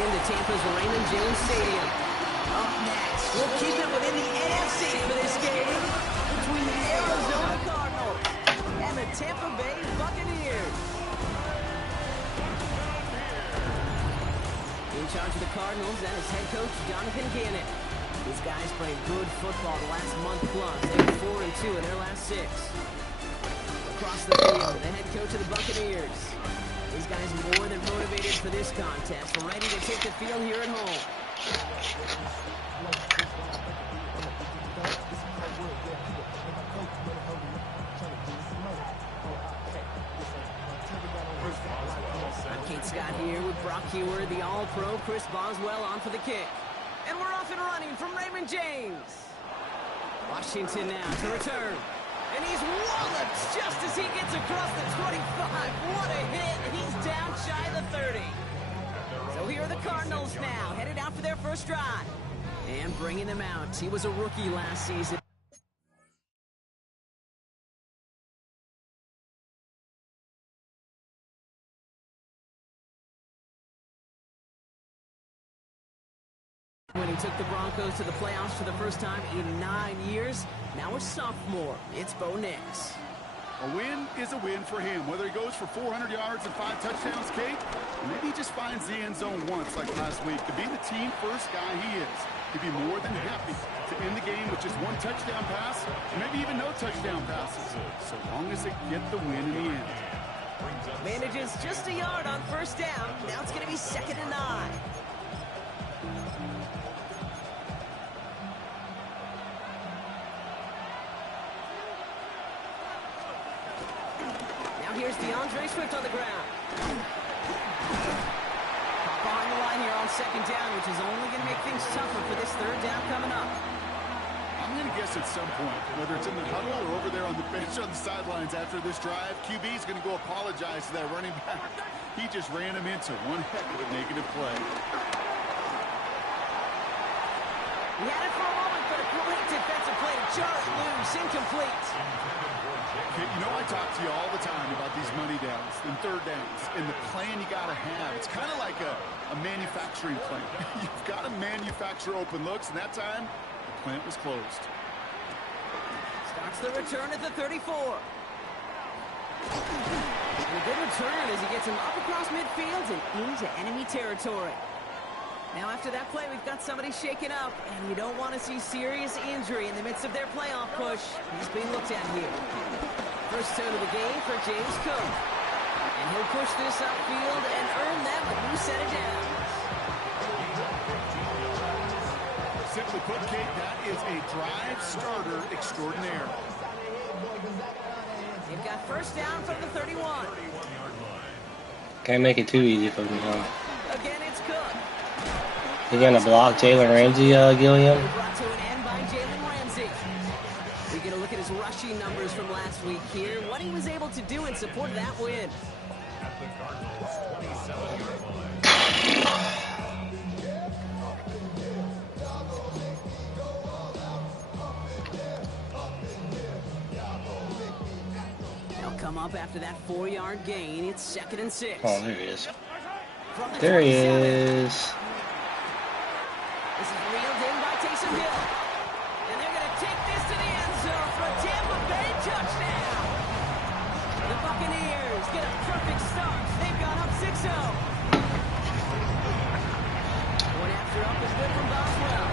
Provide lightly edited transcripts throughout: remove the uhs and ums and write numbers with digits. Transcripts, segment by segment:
into Tampa's Raymond James Stadium. Up next, we'll keep it within the NFC for this game between the Arizona Cardinals and the Tampa Bay Buccaneers. In charge of the Cardinals, that is head coach Jonathan Gannon. These guys played good football the last month plus. They were 4-2 in their last 6. Across the field, the head coach of the Buccaneers. These guys more than motivated for this contest, ready to take the field here at home. Kate Scott here with Brock Hewer, the All-Pro Chris Boswell on for the kick. And we're off and running from Raymond James. Washington now to return. And he's walloped just as he gets across the 25. What a hit. He's down shy of the 30. So here are the Cardinals now, headed out for their first drive. And bringing them out. He was a rookie last season. When he took the Broncos to the playoffs for the first time in 9 years. Now a sophomore, it's Bo Nix. A win is a win for him, whether he goes for 400 yards and 5 touchdowns, Kate, or maybe he just finds the end zone once like last week. To be the team first guy he is, he'd be more than happy to end the game with just 1 touchdown pass, or maybe even no touchdown passes, so long as they get the win in the end. Manages just a yard on first down. Now it's going to be 2nd and 9. Here's DeAndre Swift on the ground. Caught behind the line here on 2nd down, which is only going to make things tougher for this 3rd down coming up. I'm going to guess at some point, whether it's in the huddle or over there on the bench on the sidelines after this drive, QB is going to go apologize to that running back. He just ran him into one heck of a negative play. He had it for a moment, but a great defensive play to Charles loose, incomplete. Okay, you know I talk to you all the time about these money downs and 3rd downs and the plan you got to have. It's kind of like a manufacturing plant. You've got to manufacture open looks, and that time, the plant was closed. Starts the return at the 34. And a good return as he gets him up across midfield and into enemy territory. Now after that play, we've got somebody shaken up, and you don't want to see serious injury in the midst of their playoff push. He's being looked at here. First turn of the game for James Cook. And he'll push this upfield and earn them a new set of downs. Simply put, Kate, that is a drive starter extraordinaire. They've got first down from the 31. Can't make it too easy for them, huh? Again, it's Cook. He's going to block Jalen Ramsey, Gilliam. Brought to an end by Jalen Ramsey. We get a look at his rushing numbers from last week here. What he was able to do in support of that win. They'll come up after that 4-yard gain. It's 2nd and 6. Oh, there he is. There he is. This is reeled in by Taysom Hill. And they're going to take this to the end zone for a Tampa Bay touchdown. The Buccaneers get a perfect start. They've gone up 6-0. One after up is good from Boswell.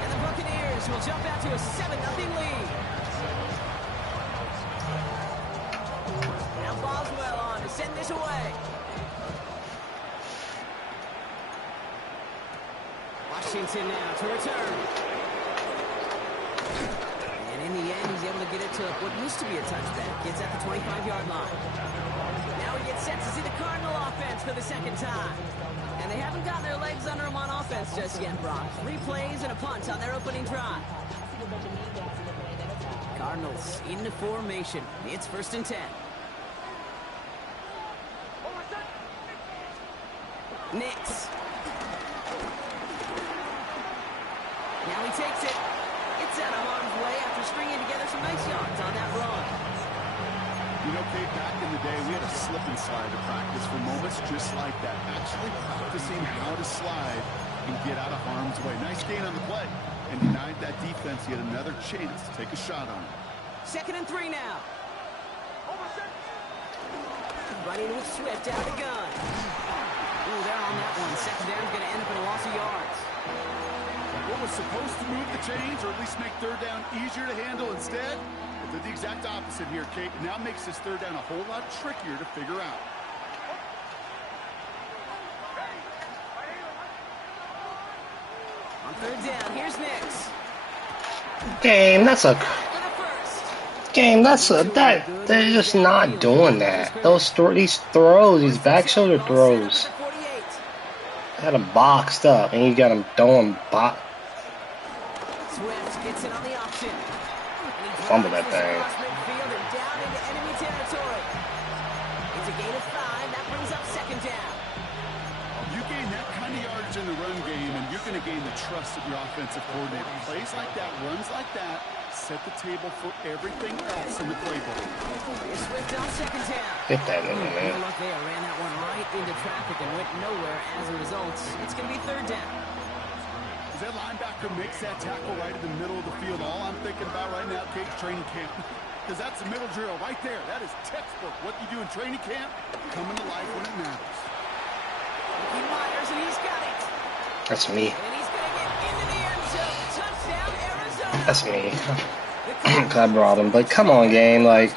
And the Buccaneers will jump out to a 7-0 lead. Now Boswell on to send this away. Washington now to return. And in the end, he's able to get it to what used to be a touchback. Gets at the 25-yard line. Now he gets set to see the Cardinal offense for the 2nd time. And they haven't gotten their legs under him on offense just yet, Brock. 3 plays and a punt on their opening drive. Cardinals into formation. It's 1st and 10. Nix. Now he takes it. It's out of harm's way after stringing together some nice yards on that run. You know, Kate, back in the day, we had a slip and slide to practice for moments just like that. Actually practicing how to slide and get out of harm's way. Nice gain on the play. And denied that defense yet another chance to take a shot on it. 2nd and 3 now. Running with Swift out of the gun. Ooh, they're on that one. 2nd down is going to end up in a loss of yards. What was supposed to move the chains or at least make 3rd down easier to handle instead? It did the exact opposite here, Kate. It now makes this 3rd down a whole lot trickier to figure out. On 3rd down, here's Nix. Game, that's a game. They're just not doing that. These throws, these back shoulder throws. Got him boxed up, and you got him throwing Swift gets it on the option. Fumble that thing. Down into enemy territory. It's a gain of 5. That brings up 2nd down. You gain that kind of yardage in the run game, and you're going to gain the trust of your offensive coordinator. Plays like that, runs like that, set the table for everything else in the playbook. Swift on 2nd down. Get that in there, man. Look there, ran that one right into traffic and went nowhere as a result. It's going to be 3rd down. As that linebacker makes that tackle right in the middle of the field, all I'm thinking about right now, Kate's training camp. Because that's the middle drill right there. That is textbook. What you do in training camp, coming to life when it matters. Myers, and he's got it. That's me. And he's going to get into the end zone. Touchdown, Arizona. That's me. I brought him, but come on, game. Like,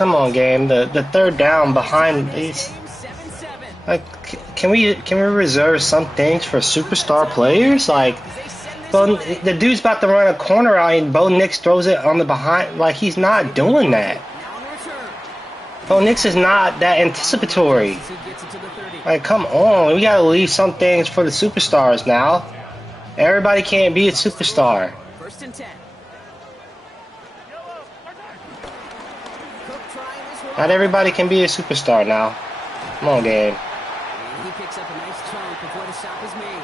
come on, game. The 3rd down behind these. Like, can we reserve some things for superstar players? Like, the dude's about to run a corner out and Bo Nix throws it on the behind. Like, he's not doing that. Bo Nix is not that anticipatory. Like, come on. We gotta leave some things for the superstars now. Everybody can't be a superstar. 1st and 10. Not everybody can be a superstar now. Come on, game. He picks up a nice chunk before the stop is made.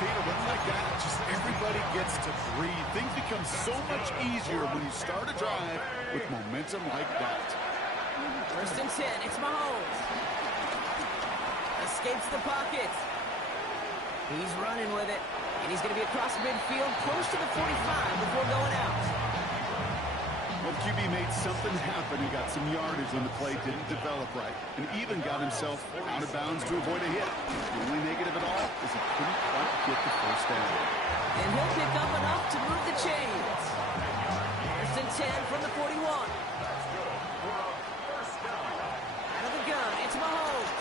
Peter, when like that, just everybody gets to breathe. Things become so much easier when you start a drive with momentum like that. 1st and 10, it's Mahomes. Escapes the pocket. He's running with it, and he's going to be across midfield, close to the 45 before going out. Well, QB made something happen. He got some yardage when the play didn't develop right, and even got himself out of bounds to avoid a hit. The only negative at all is he couldn't quite get the 1st down. And he'll pick up enough to move the chains. 1st and 10 from the 41. Out of the gun, it's Mahomes.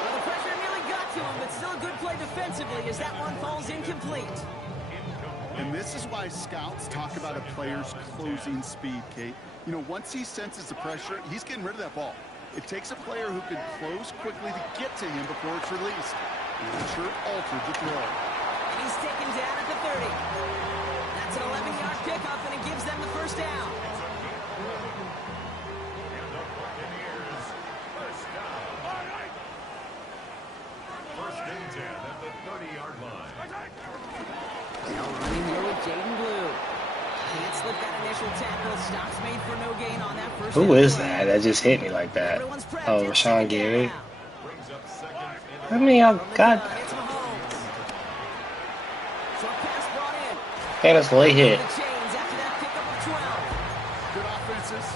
Well, the pressure nearly got to him, but still a good play defensively as that one falls incomplete. And this is why scouts talk about a player's closing speed, Kate. You know, once he senses the pressure, he's getting rid of that ball. It takes a player who can close quickly to get to him before it's released. And I'm sure it altered the throw. And he's taken down at the 30. That's an 11-yard pickup, and it gives them the 1st down. Now running here with Jaden Blue. Can't slip that initial tackle. Stops made for no gain on that 1st. Who is that? That just hit me like that. Oh, Rashawn Gary. I mean, oh, God. And it's a late hit. Good offenses.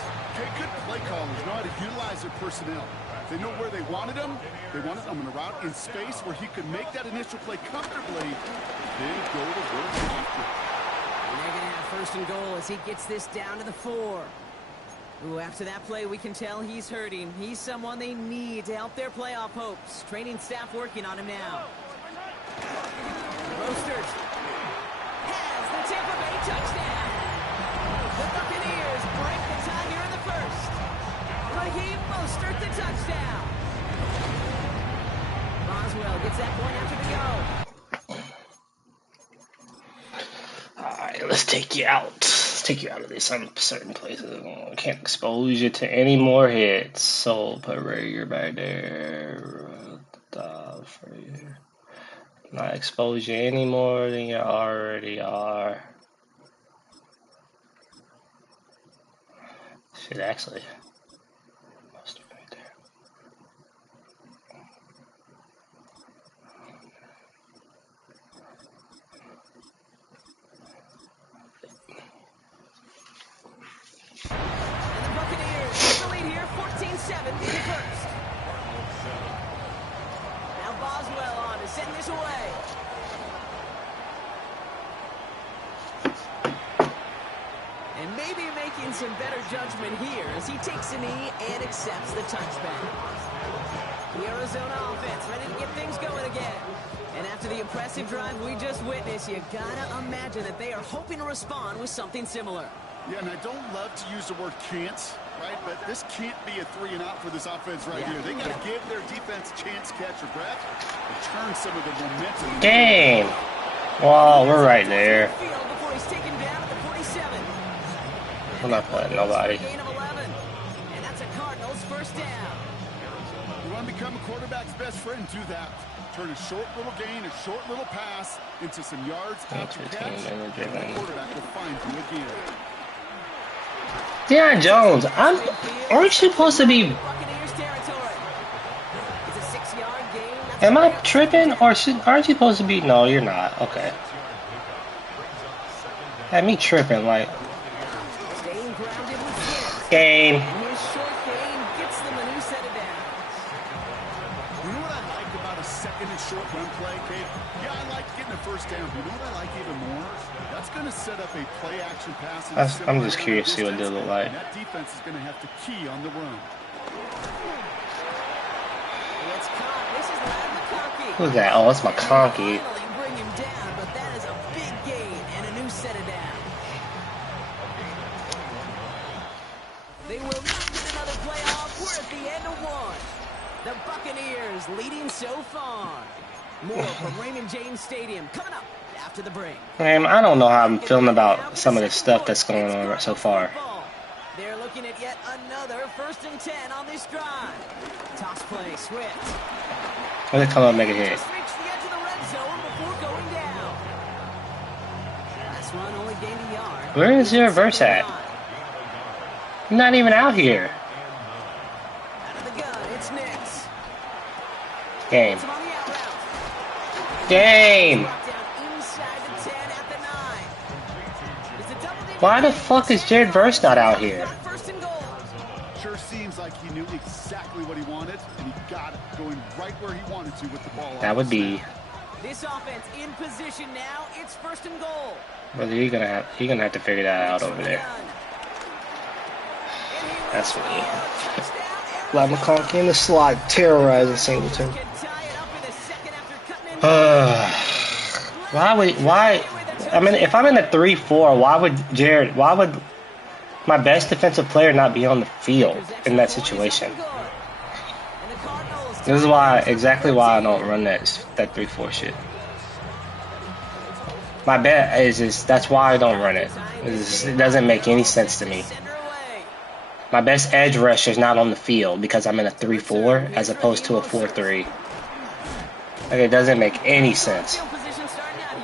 Good play callers know how to utilize their personnel. They know where they wanted him. They wanted him in a route in space where he could make that initial play comfortably, then go to work after. And they're going to have 1st and goal as he gets this down to the 4. Ooh, after that play, we can tell he's hurting. He's someone they need to help their playoff hopes. Training staff working on him now. Roasters has the Tampa Bay touchdown. The Buccaneers break the tie here in the 1st. Raheem Mostert the touchdown. Boswell gets that point after the go. Alright, let's take you out. Let's take you out of this uncertain places. I can't expose you to any more hits. So, put Rager back there. For you. Not expose you any more than you already are. Shit, actually. Mustard right there. And the Buccaneers take the lead here, 14-7 in the first. Now Boswell on to send this away. And maybe making some better judgment here as he takes a knee and accepts the touchback. The Arizona offense ready to get things going again. And after the impressive drive we just witnessed, you gotta imagine that they are hoping to respond with something similar. Yeah, and I don't love to use the word can't, right? But this can't be a 3-and-out for this offense right here. They got to give their defense a chance to catch their breath and turn some of the momentum. Game. Wow, we're right there. Before he's taken down at the 47. I'm not putting nobody. Gain of 11. And that's a Cardinals first down. You want to become a quarterback's best friend, do that. Turn a short little gain, a short little pass into some yards after catch. And the quarterback will find you again. Deion Jones, aren't you supposed to be? Am I tripping, or aren't you supposed to be? No, you're not. Okay. Had me tripping, like. Game. You know what I like about a second and short run play, Kate? Yeah, I like getting a first down. But you know what I like even more? That's going to set up a play action pass. I'm just curious to see what they look like. And that defense is going to have to key on the run. Who's that? Oh, it's McConkey. Bring him down, but that is a big gain and a new set of downs. They will not get another playoff. We're at the end of one. The Buccaneers leading so far. More from Raymond James Stadium coming up after the break. Man, I don't know how I'm feeling about some of the stuff that's going on so far. They're looking at yet another 1st and 10 on this drive. Toss play, Swift. Let it come up and make a hit. Just reached the edge of the red zone before going down. Last run only gained a yard. Where is your verse at? I'm not even out here. Out of the gun, it's Nix. Game. It's him on the out route. Game. Down inside the 10 at the 9. It's a double-digit Why the fuck is Jared Verse not out here? First and goal. Sure seems like he knew exactly what he wanted, and he got it, going right where he wanted to with the ball. That would be. This offense in position now. It's 1st and goal. Brother, you're gonna have to figure that out over there. That's me. Like McConkey in the slot, terrorizing Singleton. Why? I mean, if I'm in a 3-4, why would my best defensive player not be on the field in that situation? This is exactly why I don't run that 3-4 shit. My bet is that's why I don't run it. It doesn't make any sense to me. My best edge rusher is not on the field because I'm in a 3-4 as opposed to a 4-3. Like, it doesn't make any sense.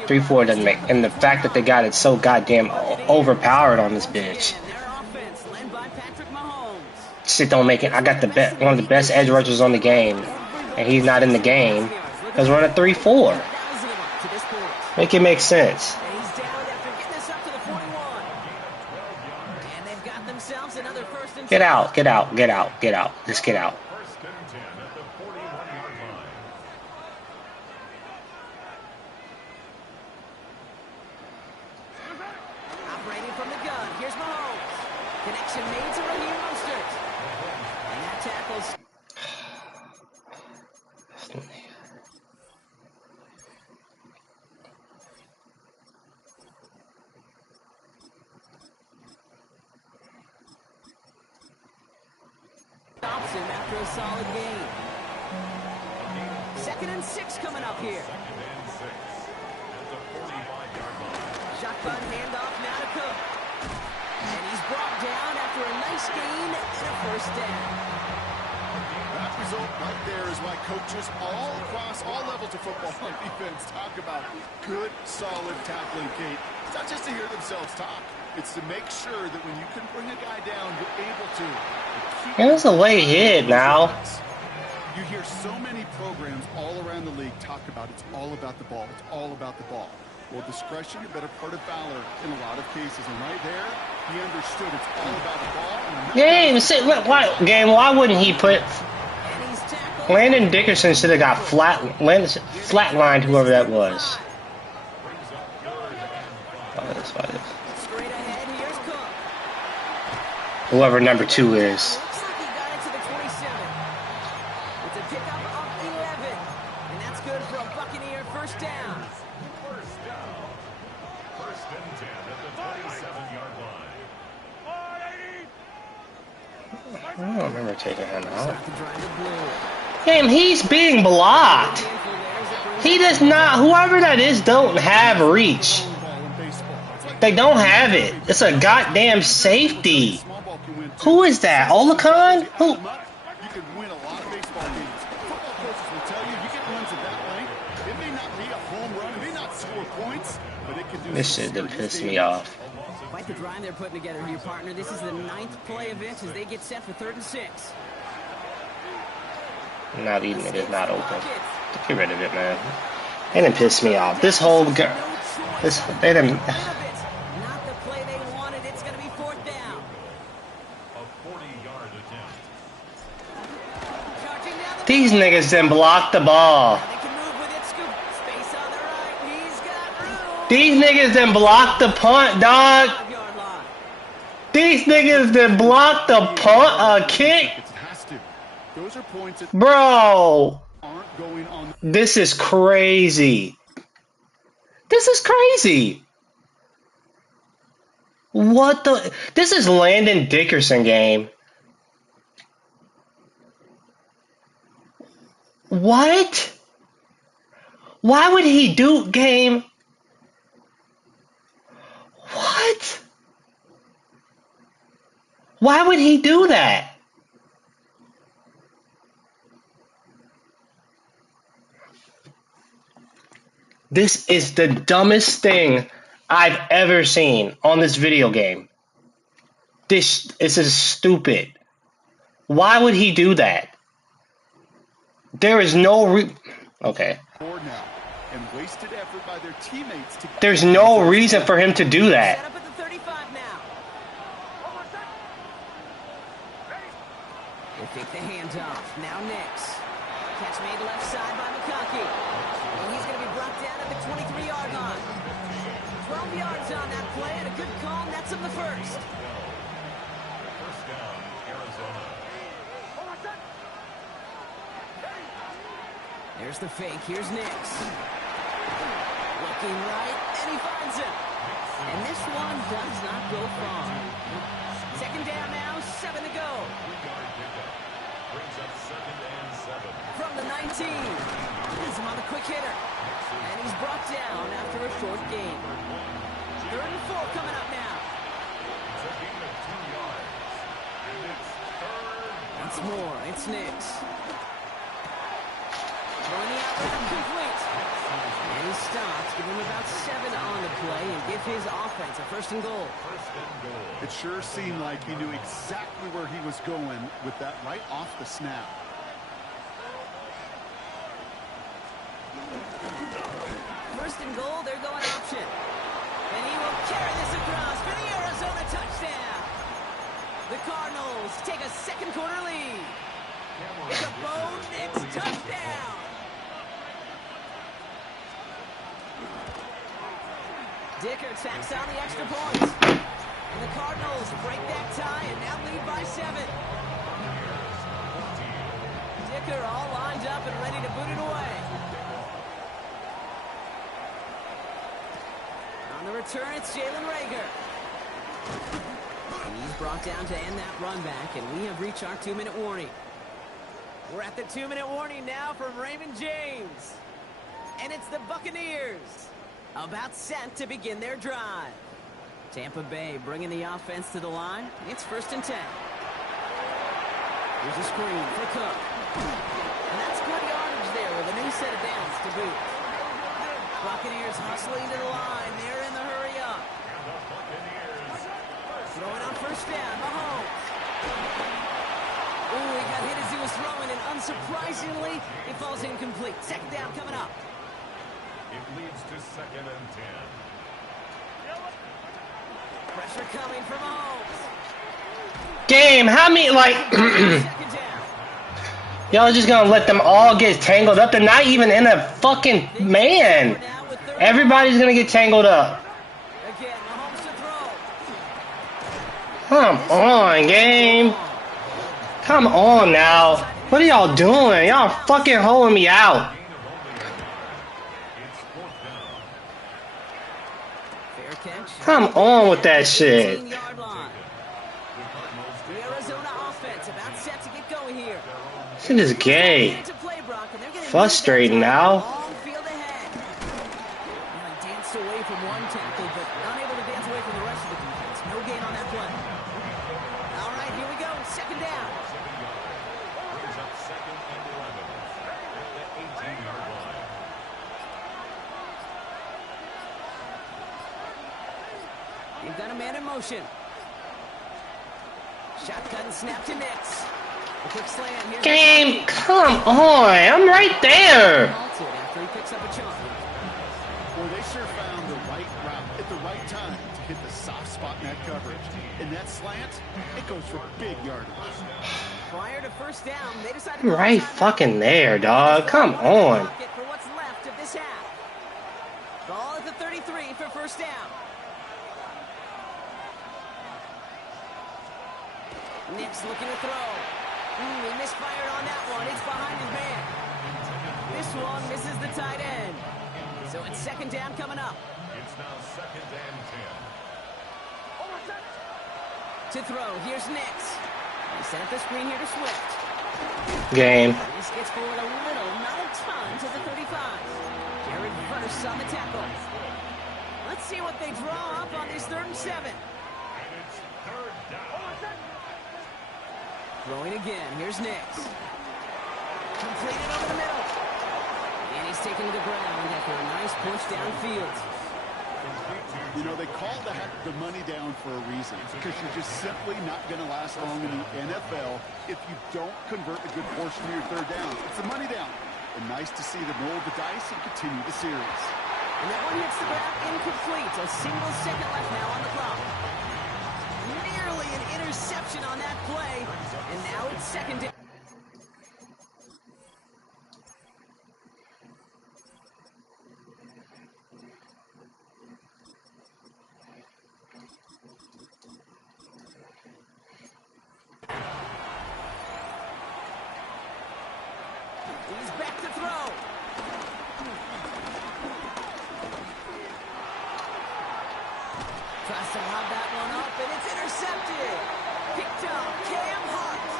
3-4 doesn't make, and the fact that they got it so goddamn overpowered on this bitch. Shit don't make it. I got one of the best edge rushers on the game, and he's not in the game because we're in a 3-4. Make it make sense. Get out, get out, get out, get out. Just get out. Operating from the gun. Here's Mahomes. Connection made to Raheem Mostert. And that tackles. Stops him after a solid game. 2nd and 6 coming up here. Shotgun handoff now to Cook. And he's brought down after a nice gain and a 1st down. That result right there is why coaches all across all levels of football on defense talk about good, solid tackling, Kate. It's not just to hear themselves talk. It's to make sure that when you can bring a guy down, you're able to. There's a late hit now. You hear so many programs all around the league talk about it's all about the ball. It's all about the ball. Well, discretion, a better part of valor in a lot of cases. And right there, he understood it's all about the ball. Game, why wouldn't he put... Landon Dickerson should have got flatlined whoever that was. Whoever number 2 is. I don't remember taking him out. Damn, he's being blocked. He does not. Whoever that is don't have reach. They don't have it. It's a goddamn safety. Who is that? Olakon? Who? You can win a lot of baseball games. Football coaches will tell you get runs at that length. It may not be a home run. It may not score points, but it can do. This shit that pissed me off. Quite the drive they're putting together here, partner. This is the 9th play of it as they get set for 3rd and 6. Not even it is not open. Get rid of it, man. They didn't piss me off. This whole they didn't. Not the play they wanted. It's going to be 4th down. A 40-yard attempt. These niggas didn't block the ball. These niggas didn't block the punt, dog. These niggas didn't block the punt, kick. Bro, this is crazy. This is crazy. What the? This is Landon Dickerson game. What? Why would he do game? What? Why would he do that? This is the dumbest thing I've ever seen on this video game. This is stupid. Why would he do that? There is no okay. There's no reason for him to do that. Set up at the 35 now. They take the handoff. Now Nix. Catch made left side by McConkey. And he's going to be brought down at the 23-yard line. 12 yards on that play and a good call nets him the first. First down, Arizona. There's the fake. Here's Nix. Looking right, and he finds it. And this one does not go far. 2nd down now, 7 to go. Brings up 2nd and 7. From the 19. He's him on the quick hitter. And he's brought down after a short gain. 3rd and 4 coming up now. It's a gain of 2 yards. And it's 3rd. Once more, it's Nix. Throwing the out route complete. And he stops, give him about 7 on the play, and give his offense a 1st and goal. It sure seemed like he knew exactly where he was going with that right off the snap. First and goal, they're going option. And he will carry this across for the Arizona touchdown. The Cardinals take a 2nd quarter lead. It's a Bo Nix touchdown. Dicker tacks on the extra points. And the Cardinals break that tie and now lead by 7. Dicker all lined up and ready to boot it away. On the return, it's Jalen Reagor. And he's brought down to end that run back, and we have reached our 2-minute warning. We're at the 2-minute warning now from Raymond James. And it's the Buccaneers about set to begin their drive. Tampa Bay bringing the offense to the line. It's 1st and 10. Here's a screen for Cook. And that's good yardage there with a new set of downs to boot. Buccaneers hustling to the line. They're in the hurry up. Throwing on first down, Mahomes. Ooh, he got hit as he was throwing, and unsurprisingly, it falls incomplete. Second down coming up. It leads to 2nd and 10. Pressure coming from Mahomes. Game, how many, like, Second down. y'all just gonna let them all get tangled up? They're not even in a fucking man. Now with third Everybody's gonna get tangled up. again, Mahomes to throw. Come on, game. Come on now. What are y'all doing? Y'all fucking holding me out. It's 4th down. Fair catch. Come on with that shit. 18-yard line. The Arizona offense about set to get going here. Shit is gay. Minute to play, Brock, and they're gonna Frustrating need that now. time. Long field ahead. Now he danced away from one tackle, but unable to dance away from the rest of the defense. No gain on that play. All right, here we go. Second down. Brings up 2nd and 11 at the 18-yard line. You've got a man in motion. Shotgun snap to Nix. A quick slant. Here's Game, come on. I'm right there. halted after he picks up a chunk. Well, they sure found the right route at the right time to hit the soft spot in that coverage. And that slant, it goes for big yardage. Prior to first down, they decided I'm right fucking there, dog. Come on. For what's left of this half. Ball at the 33 for first down. Nix looking to throw. He misfired on that one. It's behind his man. This one misses the tight end. So it's second down coming up. It's now 2nd and 10. To throw, here's Nix. He set up the screen here to Swift. Game. This gets forward a little, not a ton, to the 35. Jared Verse on the tackle. Let's see what they draw up on this 3rd and 7. And it's 3rd down. Throwing again. Here's Nix. Completed over the middle. And he's taken to the ground after a nice push downfield. You know, they call that the money down for a reason, because you're just simply not going to last long in the NFL if you don't convert a good portion of your 3rd down. It's the money down. And nice to see them roll the dice and continue the series. And that one hits the ground incomplete. A single second left now on the clock. Nearly an interception on that play. And now it's second down. He's back to throw. Tries to lob that one up, and it's intercepted. Picked up, Cam Hart.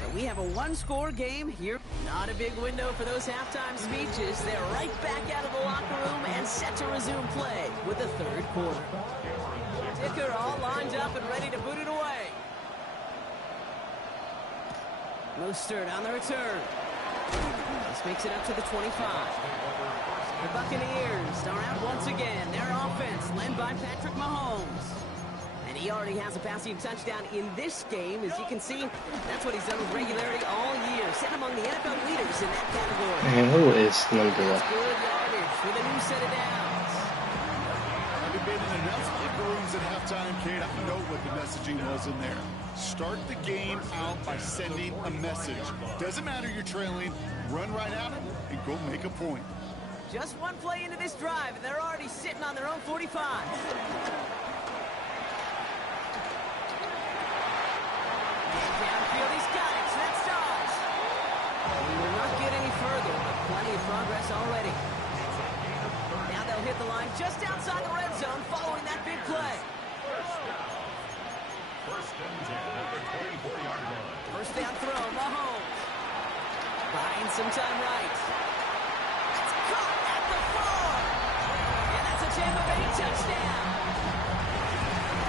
So we have a one-score game here. Not a big window for those halftime speeches. They're right back out of the locker room and set to resume play with the 3rd quarter. Ticker all lined up and ready to boot it away. Mostert on the return. This makes it up to the 25. The Buccaneers are out once again. Their offense led by Patrick Mahomes. And he already has a passing touchdown in this game. As you can see, that's what he's done with regularity all year. Set among the NFL leaders in that category. Man, who is number That's good yardage with a new set of downs. Having been in enough locker rooms at halftime, Kate, I know what the messaging was in there. Start the game out by sending a message. Doesn't matter you're trailing, run right at them and go make a point. Just one play into this drive, and they're already sitting on their own 45. Downfield, he's got it. So that's Dodge. We will not get any further, but plenty of progress already. Now they'll hit the line just outside the red zone following that big play. First and 10 at the 24-yard line. First down throw, Mahomes. Buying some time right. It's caught at the 4. And that's a Tampa Bay touchdown.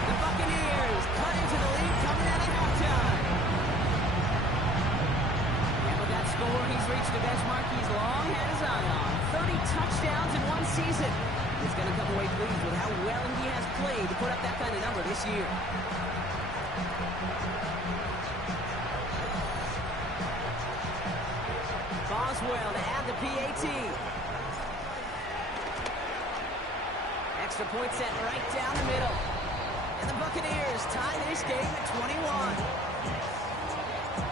The Buccaneers cut into the lead coming out of halftime. And with that score, he's reached the benchmark he's long had his eye on. 30 touchdowns in one season. He's going to come away pleased with how well he has played to put up that kind of number this year. Boswell to add the PAT. Extra point set right down the middle. And the Buccaneers tie this game at 21.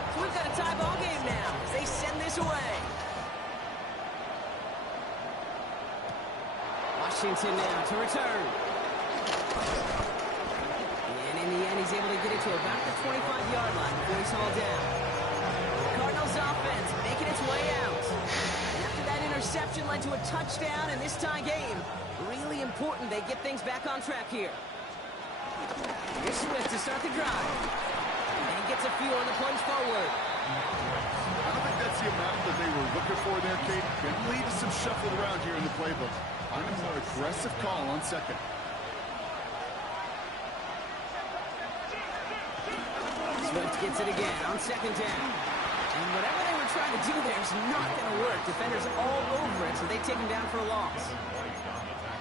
So we've got a tie ball game now as they send this away. Washington now to return. And in the end, he's able to get it to about the 25-yard line before he's hauled down. Cardinals offense making its way out. And after that interception led to a touchdown in this tie game. Really important they get things back on track here. Here's Swift to start the drive. And he gets a few on the plunge forward. I don't think that's the amount that they were looking for there, Kate. Can lead to some shuffle around here in the playbook. I'm a more aggressive call on second. Swift gets it again on second down. And whatever they were trying to do there is not going to work. Defenders all over it, so they take him down for a loss.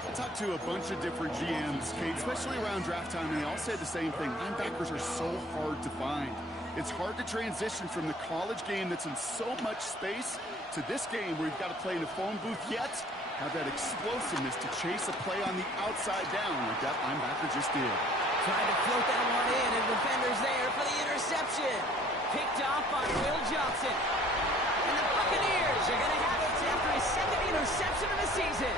I talked to a bunch of different GMs, Kate, especially around draft time, and they all say the same thing. Linebackers are so hard to find. It's hard to transition from the college game that's in so much space to this game where you've got to play in a phone booth, yet have that explosiveness to chase a play on the outside down like that linebacker just did. Tried to float that one in, and defenders there for the interception. Picked off by Will Johnson. And the Buccaneers are going to have it after his second interception of the season.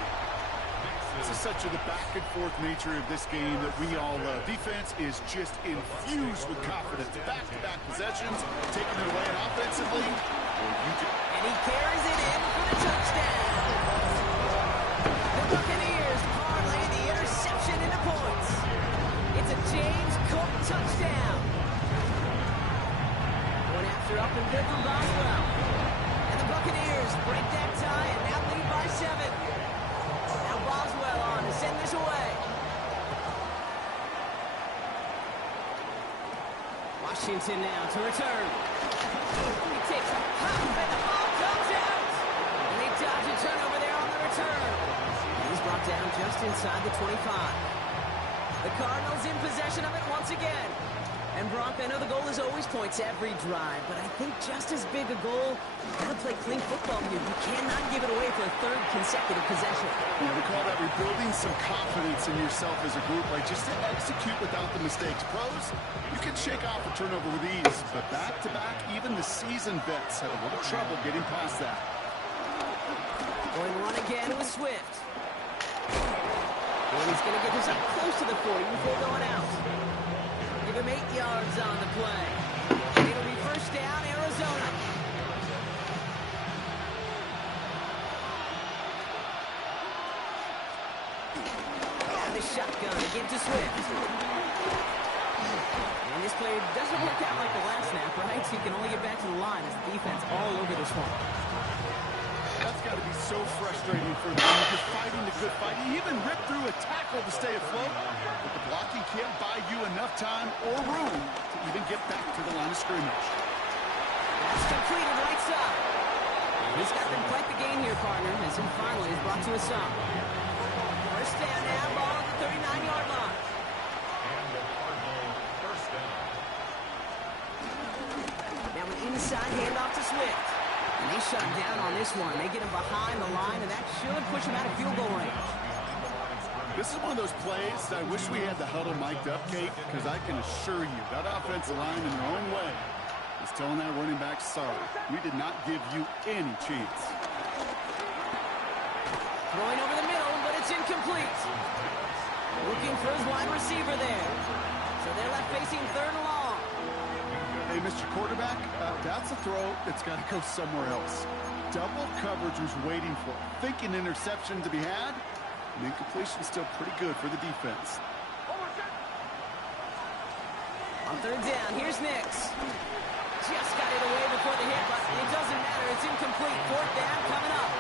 This is such the back and forth nature of this game that we all love. Defense is just infused with confidence. Back-to-back possessions, taking it away offensively. And he carries it in for the touchdown. The Buccaneers parlay the interception into points. It's a James Cook touchdown. One after up and good from Boswell. And the Buccaneers break that tie and now lead by 7. Now Boswell on to send this away. Washington now to return. He takes a pop and the ball comes out. And they dodge a turnover there on the return. And he's brought down just inside the 25. The Cardinals in possession of it once again. And Brock, I know the goal is always points every drive, but I think just as big a goal, you gotta play clean football here. You cannot give it away for a third consecutive possession. Yeah, we call that rebuilding some confidence in yourself as a group, like just to execute without the mistakes. Pros, you can shake off a turnover with ease, but back-to-back, even the seasoned vets have a little trouble getting past that. Going run again with Swift. And he's gonna get this up close to the 40 before going out. Give him 8 yards on the play. And it'll be first down, Arizona. And the shotgun to give to Swift. And this play doesn't work out like the last snap, right? So he can only get back to the line as the defense all over this one. That's got to be so frustrating for them. You're fighting the good fight. You even rip through a tackle to stay afloat, but the blocking can't buy you enough time or room to even get back to the line of scrimmage. That's completed right side. He's got them quite the game here, partner, as he finally is brought to a stop. First down now, ball at the 39-yard line. And the Cardinal first down. Now an inside handoff to Swift. And they shut him down on this one. They get him behind the line, and that should push him out of field goal range. This is one of those plays that I wish we had the huddle mic'd up, Kate, because I can assure you that offensive line in their own way is telling that running back, sorry, we did not give you any chance. Throwing over the middle, but it's incomplete. Looking for his wide receiver there. So they're left facing third and long. Hey, Mr. Quarterback, that's a throw that's got to go somewhere else. Double coverage was waiting for it. Thinking interception to be had, and incompletion still pretty good for the defense. On third down, here's Nix. just got it away before the hit, but it doesn't matter. It's incomplete. Fourth down coming up.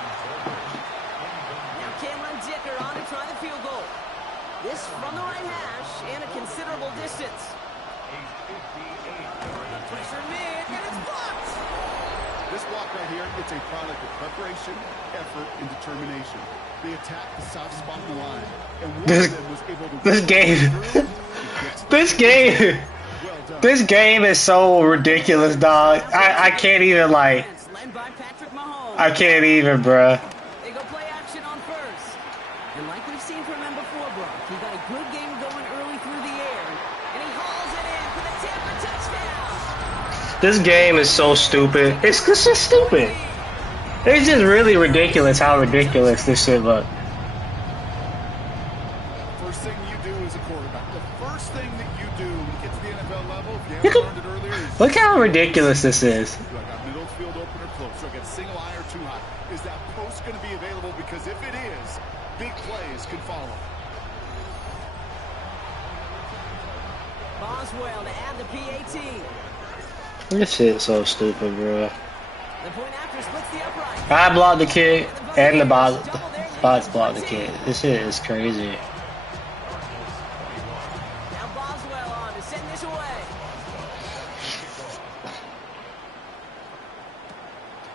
Now Cameron Dicker on to try the field goal. This from the right hash and a considerable distance. Pressure mid, and it's blocked. This block right here, it's a product of preparation, effort, and determination. They attacked the soft spot in the line, and one of them was able to... This game... Well done. This game is so ridiculous, dog. I can't even, like... Led by Patrick Mahomes. I can't even, bruh. They go play action on first. And like we've seen from him before, Brock, he got a good game going early through the air. And he hauls it in for the Tampa touchdown. This game is so stupid. It's just stupid. It's just really ridiculous how ridiculous this shit looks. First thing you do as a quarterback, the first thing that you do when you get to the NFL level, if you Look haven't at- learned it earlier, is Look how ridiculous this is. do I got middle field open or close? Do I got single eye or too high? Is that post going to be available? Because if it is, big plays can follow. Boswell to add the PAT. This shit's so stupid, bro. The point after splits the upright. I blocked the kick and the bots blocked the kick. This shit is crazy. Now Boswell on to send this away.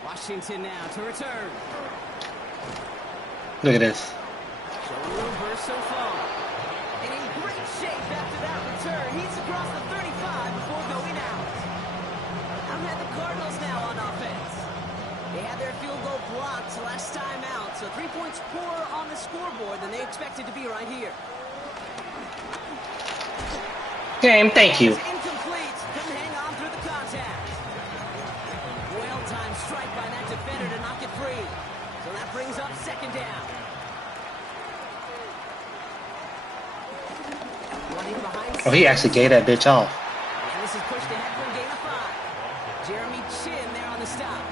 Washington now to return. Look at this. Showing reverse so far. And in great shape after that return. He's across the 35 before going out. I've had the Cardinals now on offense. They had their field goal blocked last time out, so 3 points poorer on the scoreboard than they expected to be right here. Game, thank you. It's incomplete. Couldn't hang on through the contact. Well-timed strike by that defender to knock it free. So that brings up second down. Running behind. Oh, he actually gave that bitch off. And this is pushed ahead for a gain of 5. Jeremy Chin there on the stop.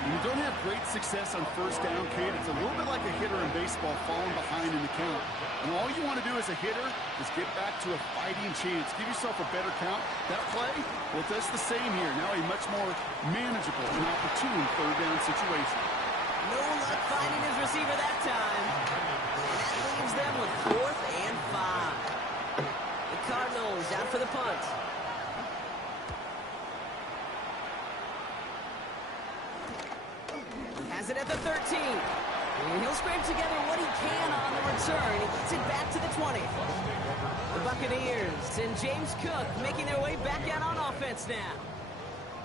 When you don't have great success on first down, Kate, it's a little bit like a hitter in baseball falling behind in the count. And all you want to do as a hitter is get back to a fighting chance. Give yourself a better count. That play, well, it does the same here. Now a much more manageable and opportune third down situation. No luck finding his receiver that time. And that leaves them with 4th and 5. The Cardinals out for the punt. Has it at the 13. And he'll scrape together what he can on the return. He gets it back to the 20. The Buccaneers and James Cook making their way back out on offense now.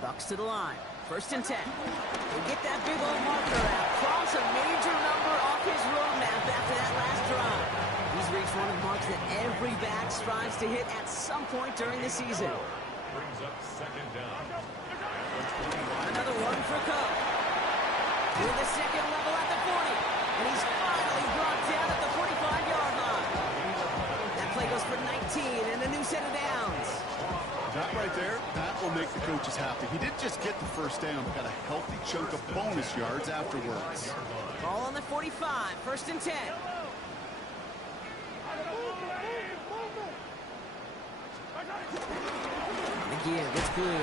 Bucks to the line. 1st and 10. They get that big old marker out. Cross a major number off his roadmap after that last drive. He's reached one of the marks that every back strives to hit at some point during the season. Brings up second down. Another one for Cook. To the second level at the 40. And he's finally brought down at the 45-yard line. That play goes for 19 and a new set of downs. That right there, that will make the coaches happy. He didn't just get the first down, but got a healthy chunk of bonus yards afterwards. Ball on the 45, 1st and 10. McGee gets blue. And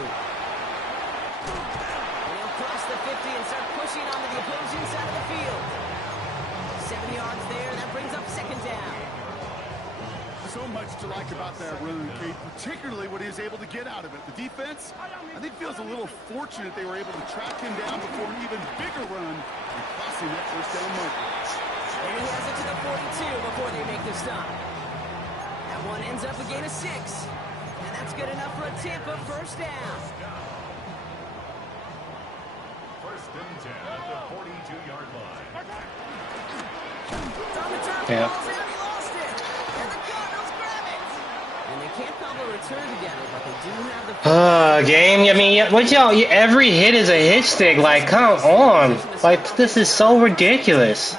he'll cross the 50 and start pushing onto the opposing side of the field. 7 yards there, that brings up second down. So much to like about that run, Kate, particularly what he was able to get out of it. The defense, I think, feels a little fortunate they were able to track him down before an even bigger run and crossing that first down marker. And he has it to the 42 before they make the stop. That one ends up a gain of 6. And that's good enough for a Tampa first down. 1st and 10 at the 42-yard line. It's on the turf, Yeah. ball's out, he lost it. And the Cardinals grab it. And they can't cobble a return together, but they do have the... Game. I mean, what y'all? Every hit is a hit stick. Like, come on. Like, this is so ridiculous.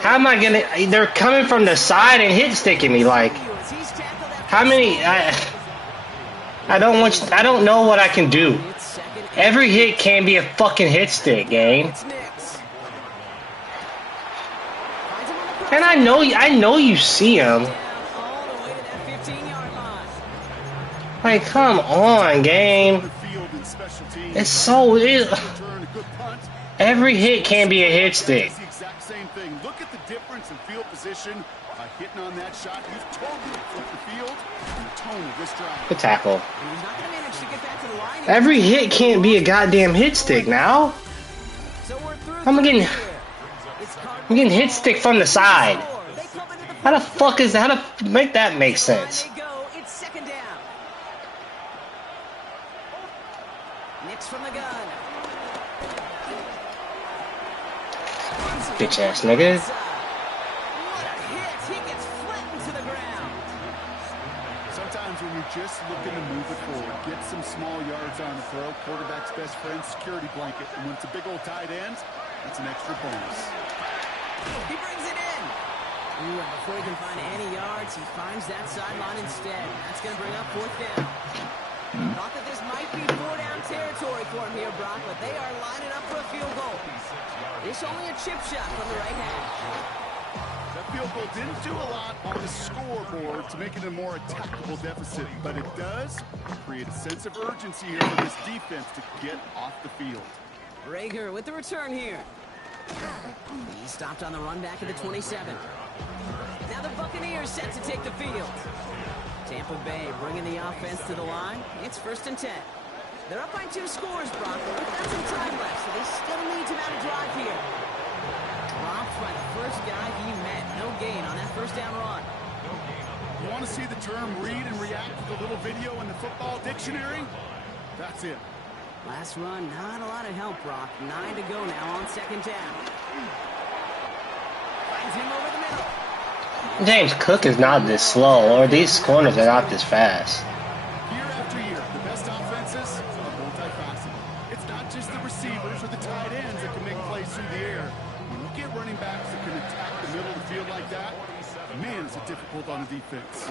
How am I gonna? They're coming from the side and hit sticking me. Like, how many? I don't want. I don't know what I can do. Every hit can be a fucking hit stick, game. And I know you see him. Like, come on, game. It's so... every hit can be a hit stick. The exact same thing. Look at the difference in field position by hitting on that shot. You've totally flipped the field and the tone of this drive. Good tackle. He's not going to manage to get back to the line. Every hit can't be a goddamn hit stick now. So we're through. I'm getting hit stick from the side. How the fuck is that? How to make that make sense? It's second down. Knicks from the gun. Bitch ass nigga. What a hit. He gets flattened to the ground. Sometimes when you're just looking to move it forward, get some small yards on the throw, quarterback's best friend, security blanket. And when it's a big old tight end, that's an extra bonus. He brings it in. Ooh, and before he can find any yards, he finds that sideline instead. That's going to bring up fourth down. Thought that this might be four-down territory for him here, Brock, but they are lining up for a field goal. It's only a chip shot from the right hash. That field goal didn't do a lot on the scoreboard to make it a more attackable deficit, but it does create a sense of urgency here for this defense to get off the field. Rager with the return here. He stopped on the run back at the 27. Now the Buccaneers set to take the field. Tampa Bay bringing the offense to the line. It's 1st and 10. They're up by 2 scores, Brock, but we've got some time left, so they still need to mount a drive here. Dropped by the first guy he met. No gain on that first down run. You want to see the term read and react to the little video in the football dictionary? That's it. Last run, not a lot of help, Brock. 9 to go now on second down. Finds him over the middle. James Cook is not this slow, or these corners are not this fast. Year after year, the best offenses are multifaceted. It's not just the receivers or the tight ends that can make plays through the air. When you get running backs that can attack the middle of the field like that, man, is it difficult on the defense.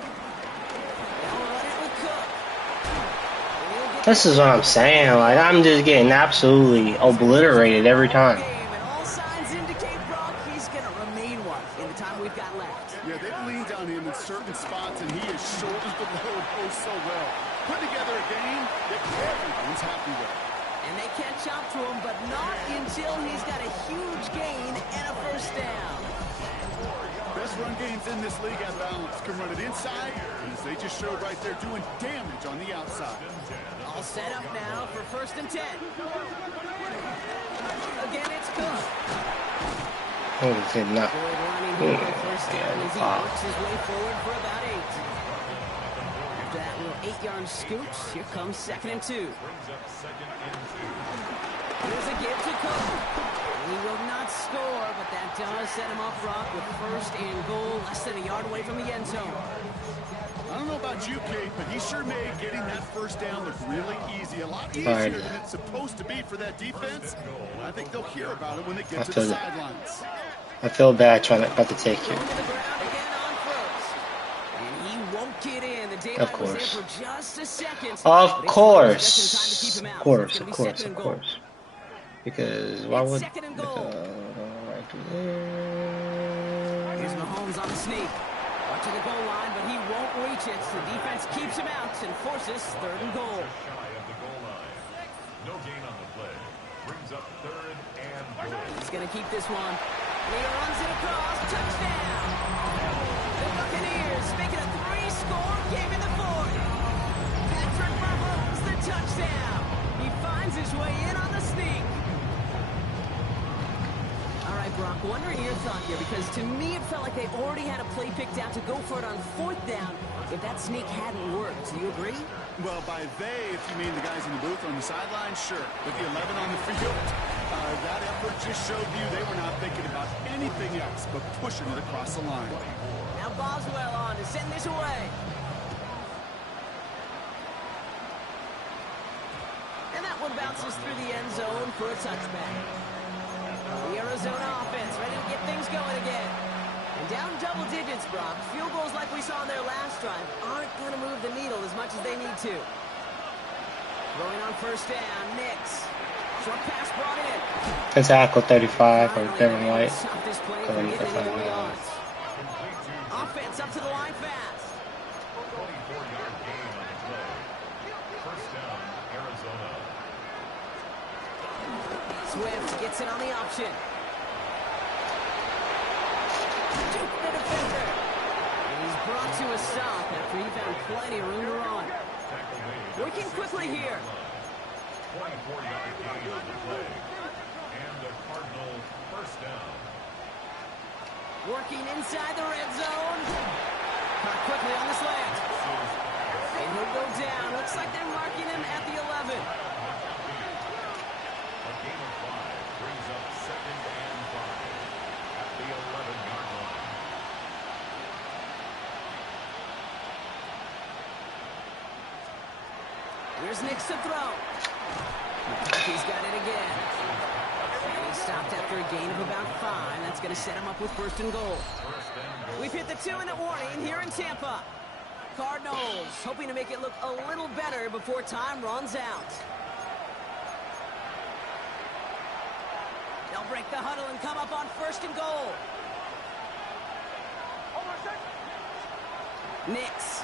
This is what I'm saying. Like, I'm just getting absolutely obliterated every time. And all signs indicate Brock he's going to remain one in the time we've got left. Yeah, they've leaned on him in certain spots, and he has shouldered the load so well. Put together a game that everyone's happy with. And they catch up to him, but not until he's got a huge gain and a first down. Best run games in this league at balance can run it inside, and as they just showed right there, doing damage on the outside. All set up now for 1st and 10. Again, it's Cook. Holy shit, no. Boyd running here for first down as he works his way forward for about 8. After that little 8-yard scoot, here comes 2nd and 2. Here's a give to Cook. He will not score, but that does set him up, Brock, with 1st and goal, less than a yard away from the end zone. I don't know about you, Kate, but he sure made getting that first down look really easy. A lot easier than it's supposed to be for that defense. I think they'll hear about it when they get to the sidelines. I feel bad about to take you. And he won't get in. The daylight Of course. was there for just a second. Of course. Of course. Because why would... Second and goal. right there. Here's Mahomes on the sneak. Up to the goal line, but he won't reach it. The defense keeps him out and forces 3rd and goal. No gain on the play. Brings up 3rd and goal. He's going to keep this one. He runs it across. Touchdown. The Buccaneers making a 3-score game in the 4th. Patrick Mahomes, the touchdown. He finds his way in on the sneak. All right, Brock, wondering your thought here, because to me it felt like they already had a play picked out to go for it on 4th down if that sneak hadn't worked. Do you agree? Well, by they, if you mean the guys in the booth on the sideline, sure. With the 11 on the field, that effort just showed you they were not thinking about anything else but pushing it across the line. Now Boswell on to send this away. And that one bounces through the end zone for a touchback. The Arizona offense ready to get things going again. And down double digits, Brock. Field goals like we saw on their last drive aren't going to move the needle as much as they need to. Throwing on 1st down, Nix. Short pass brought in. It's tackle 35 or Kevin White. Stop this play from getting any more yards. Offense up to the line fast. Swift gets it on the option. Duke the defender. And he's brought to a stop after he found plenty of room to run. Working quickly here. 24-yard gain on the play. And the Cardinals first down. Working inside the red zone. Caught quickly on the slant. And he'll go down. Looks like they're marking him at the 11. A gain of 5 brings up 2nd and 5 at the 11-yard line. Here's Nix to throw. He's got it again. And he stopped after a gain of about 5. That's going to set him up with 1st and goal. We've hit the 2-minute warning here in Tampa. Cardinals hoping to make it look a little better before time runs out. They'll break the huddle and come up on 1st and goal. Nix.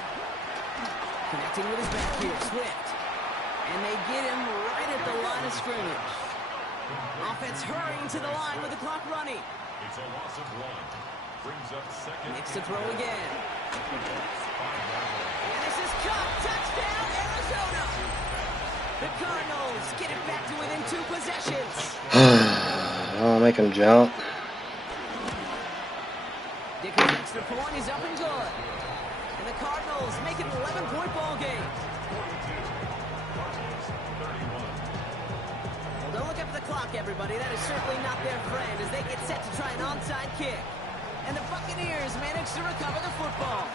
Connecting with his back here, Swift. And they get him right at the line of scrimmage. Offense hurrying to the line with the clock running. It's a loss of 1. Brings up 2nd. Nix to throw again. 5 yards. And this is caught. Touchdown, Arizona. The Cardinals get it back to within 2 possessions. I'll make him jump. Dickens' extra point is up and good. And the Cardinals make it an 11-point ball game. Well, don't look up at the clock, everybody. That is certainly not their friend as they get set to try an onside kick. And the Buccaneers manage to recover the football.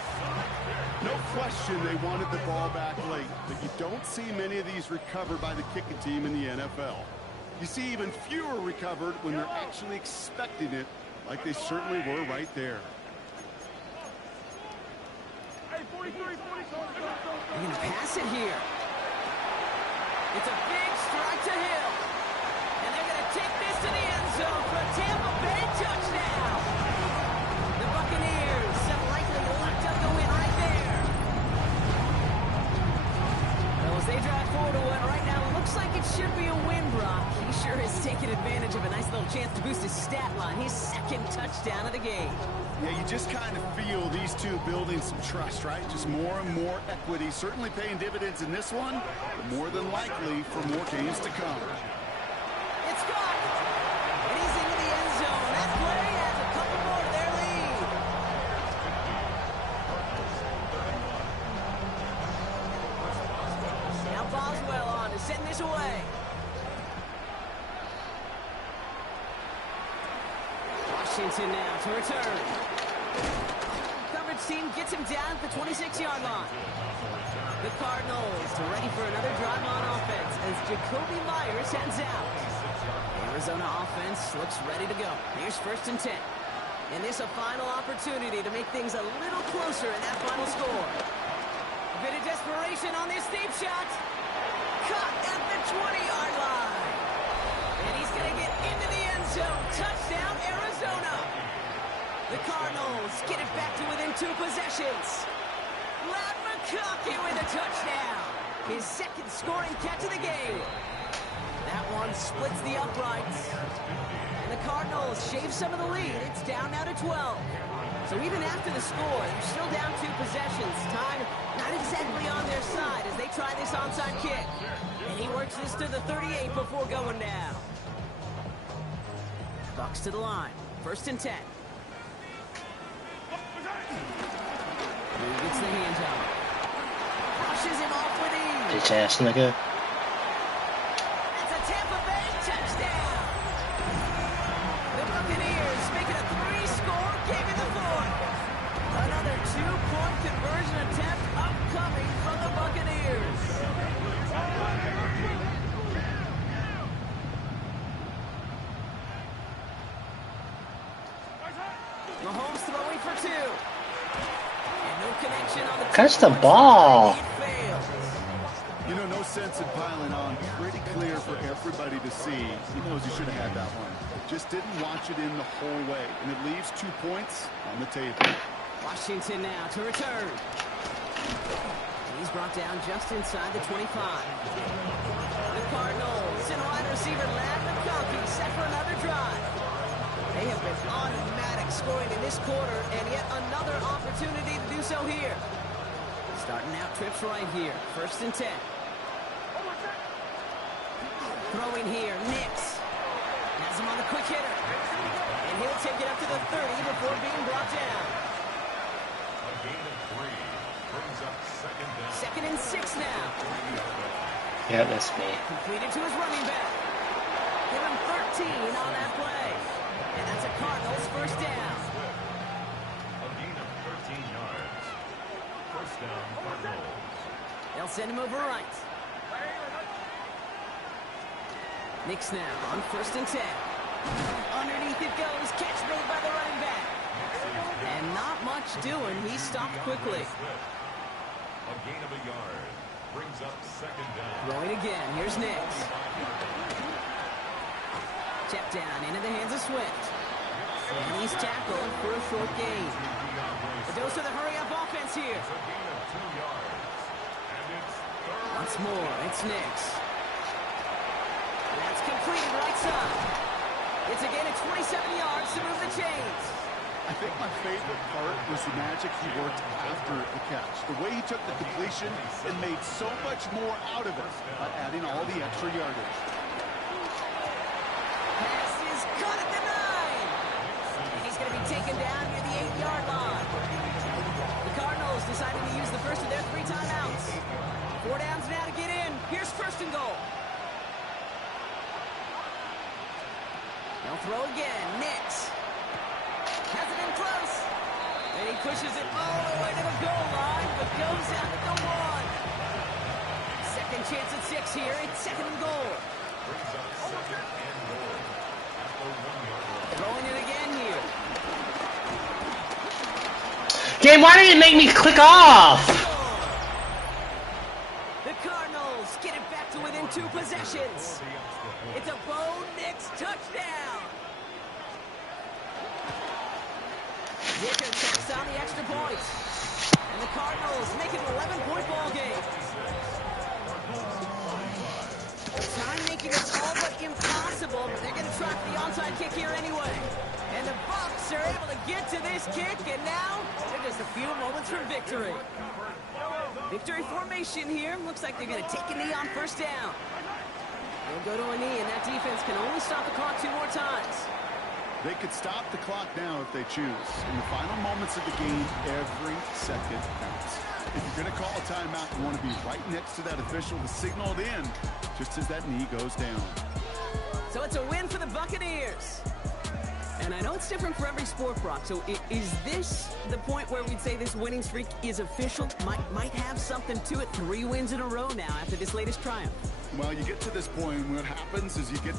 No question they wanted the ball back late, but you don't see many of these recovered by the kicking team in the NFL. You see even fewer recovered when they're actually expecting it, like they certainly were right there. They're going to pass it here. It's a big strike to Hill. And they're going to take this to the end zone for a Tampa Bay touchdown. The Buccaneers have likely locked up the win right there. Well, as they drive forward to one right now, it looks like it should be a win, Brock. He sure is taking advantage of a nice little chance to boost his stat line. His 2nd touchdown of the game. Yeah, you just kind of feel these two building some trust, right? Just more and more equity. Certainly paying dividends in this one, but more than likely for more games to come. It's caught. And he's into the end zone. That play adds a couple more to their lead. Now Boswell on to send this away. Washington now to return. Coverage team gets him down at the 26-yard line. The Cardinals are ready for another drive on offense as Jacoby Myers heads out. Arizona offense looks ready to go. Here's 1st and 10. And this a final opportunity to make things a little closer in that final score. A bit of desperation on this deep shot. Caught at the 20-yard line. And he's going to get into the end zone. Touchdown, Arizona. The Cardinals get it back to within 2 possessions. Lad McConkey with a touchdown. His 2nd scoring catch of the game. That one splits the uprights. And the Cardinals shave some of the lead. It's down now to 12. So even after the score, they're still down 2 possessions. Time not exactly on their side as they try this onside kick. And he works this to the 38 before going down. Bucks to the line. 1st and 10. He gets the handout. Rushes him off with ease. Bitch ass nigga. That's a Tampa Bay touchdown. The Buccaneers make it a 3-score game in the 4th. Another 2-point conversion attempt upcoming from the Buccaneers. Mahomes throwing for 2. And no connection on the Catch the ball. It fails. You know, no sense in piling on. Pretty clear for everybody to see. He knows he should have had that one. Just didn't watch it in the whole way. And it leaves 2 points on the table. Washington now to return. He's brought down just inside the 25. The Cardinals and wide receiver Lad McConkey scoring in this quarter, and yet another opportunity to do so here. Starting out trips right here. 1st and 10. Throwing here, Nix. Has him on the quick hitter. And he'll take it up to the 30 before being brought down. A gain of 3 brings up 2nd down. 2nd and 6 now. Yeah, that's me. Completed to his running back. Give him 13 on that play. And that's a Cardinals 1st down. A gain of 13 yards. 1st down, Cardinals. They'll send him over right. Nix now on 1st and 10. Underneath it goes. Catch made by the running back. And not much doing. He stopped quickly. A gain of a yard brings up 2nd down. Throwing again. Here's Nix. Check down into the hands of Swift. And he's tackled for a short gain. The dose of the hurry-up offense here. A gain of 2 yards. And it's Once more, it's Nix. That's completed right side. It's a gain of 27 yards to move the chains. I think my favorite part was the magic he worked after the catch. The way he took the completion and made so much more out of it by adding all the extra yardage. Pass is caught at the 9. And he's going to be taken down near the 8-yard line. The Cardinals decided to use the first of their 3 timeouts. 4 downs now to get in. Here's 1st and goal. They'll throw again. Nix. Has it in close. And he pushes it all the way to the goal line, but goes out at the 1. Second chance at 6 here. It's 2nd and goal. brings up 2nd and goal at the 1-yard line. Throwing it again here. Game, why did it make me click off? The Cardinals get it back to within 2 possessions. It's a Bo Nix touchdown. Dicker takes on the extra point. And the Cardinals make it an 11-point ball game. Time making it all but impossible, but they're going to try for the onside kick here anyway. And the Bucs are able to get to this kick, and now they're just a few moments from victory. Victory formation here. Looks like they're going to take a knee on 1st down. They'll go to a knee, and that defense can only stop the clock 2 more times. They could stop the clock now if they choose. In the final moments of the game, every second counts. If you're going to call a timeout, you want to be right next to that official to signal it in just as that knee goes down. So it's a win for the Buccaneers. And I know it's different for every sport, Brock. So is this the point where we'd say this winning streak is official? Might have something to it. 3 wins in a row now after this latest triumph. Well, you get to this point, and what happens is you get